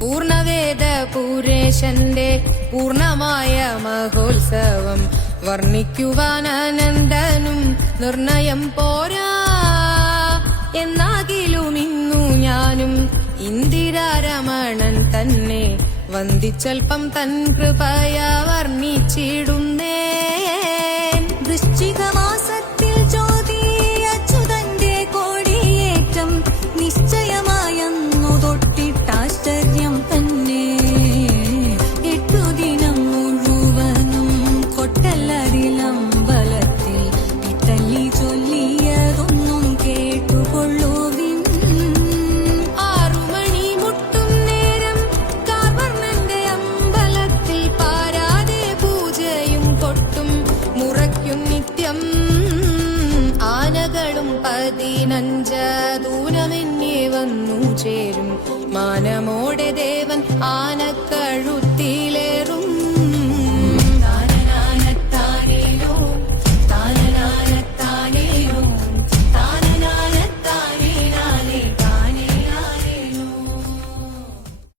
പൂർണവേദ പൂരേശന്റെ പൂർണമായ മഹോത്സവം വർണ്ണിക്കുവാൻ അനന്തനും നിർണയം പോരാ. എന്നാകിലും ഇന്നു ഞാനും ഇന്ദിരാരമണൻ തന്നെ വന്ദിച്ചൽപ്പം തൻ കൃപയാ വർണ്ണിച്ചിടുന്നേ. വൃശ്ചികമാസത്തിൽ ജ്യോതി അച്യുതന്റെ കോടിയേറ്റം നിശ്ചയമായെന്നു തൊട്ടിട്ടാശ്ചര്യം തന്നെ. 8 ദിനം മുഴുവനും കൊട്ടല്ലരിലമ്പലത്തിൽ ഇത്തല്ലി ചൊല്ലിയതൊന്നും കേട്ടുകൊള്ളുവിൻ. 6 മണി മുട്ടും നേരം കാർവർണ്ണന്റെ അമ്പലത്തിൽ പാരാതെ പൂജയും കൊട്ടും മുറയ്ക്കും നിത്യം. ആനകളും 15 ദൂരമെന്നെ വന്നു ചേരും. മാനമോടെ ദേവൻ ആനക്കഴു